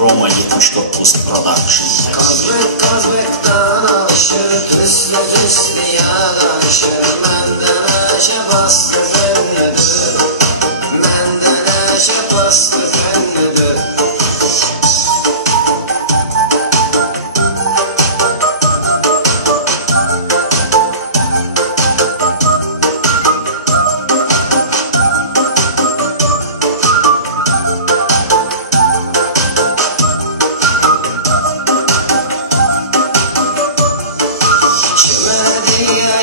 Roma 79 Production. Kazbek'ten aşır, tüslü yağışır, menden eşe bastı fennidir, menden eşe bastı fennidir.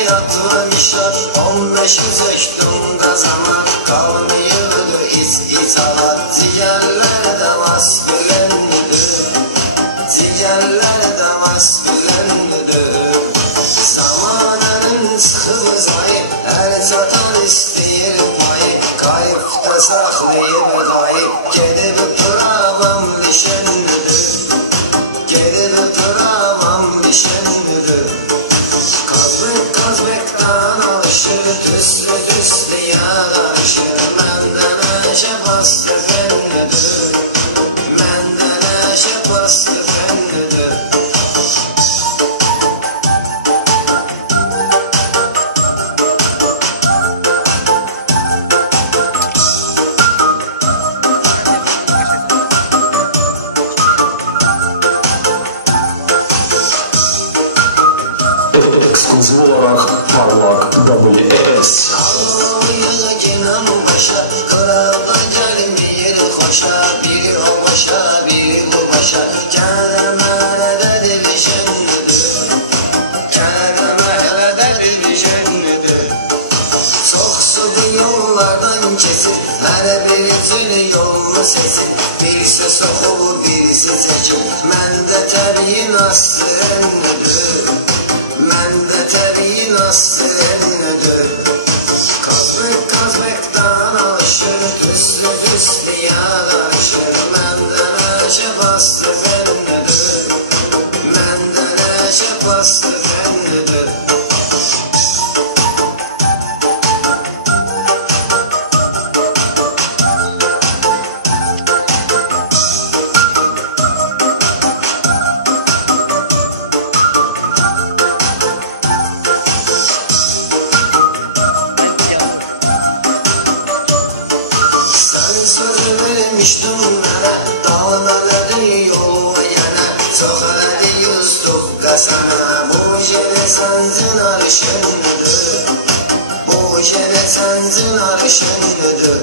Yatmışlar 15'i seçtim zaman kalmıyordu ithalat. Zigerler de maskülenlidir, zigerler de maskülenlidir. Zamanının sıkımı zayıf, her çatan isteyir payı, kayıpta saklayıp kayıp, gedib duravam dişenlidir, gedib duravam dişenlidir. Kazbek'ten aşır, tüslü yağışır, menden eşe bastı fennidir, menden eşe bastı fennidir. Ekskluziv olarak parlak WS. Ağlıyor ginem başa, kıraba gelmeyir koşa, bir o başa, bir bu başa. Kelemelerde divişenlidir, kelemelerde divişenlidir. Çok sıkı yollardan kesir, her birisini yolunu seçir. Birisi soğuk, birisi seçir, mende təbiyin astırenlidir, mende təbiyin astırenlidir. Kazbek'ten aşır, tüslü yağışır, menden eşe bastı fennidir, menden eşe bastı fennidir. Söz vermiştim bana, dağları yol yana, çok elədi yüzdük qasana. Bu jene səncin arşınıdır, bu jene səncin arşınıdır.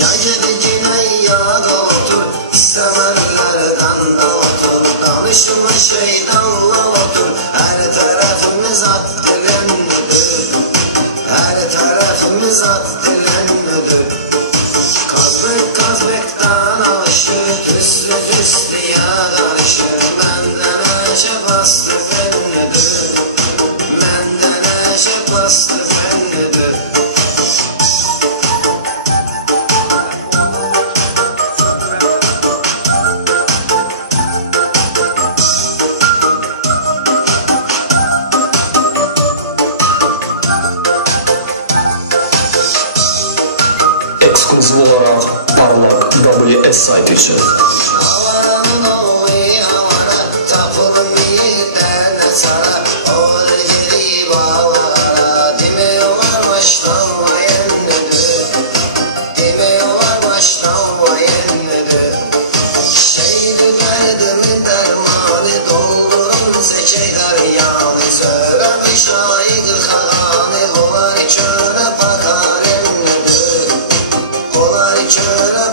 Ya gedi yine ya da otur, İstemərlərdən da otur, danışma şeytanla otur. Her tarafımız at dilenlidir, her tarafımız at dilenlidir. Kazbek'ten aşır, tüslü yağışır, menden eşe bastı fennidir, menden eşe bastı fennidir. Ekskluziv olarak parlak WS saytı için. Havanın oğlu havana, tapılmıyor derne sana, orada gelip havara. Demiyorlar baştan vayenlidir, demiyorlar baştan vayenlidir. Şeydi derdimi dermanı, doldurun sekeyler yanı. Söyle bir şahit kağanı, olar çöre bakar emlidir, olar çöre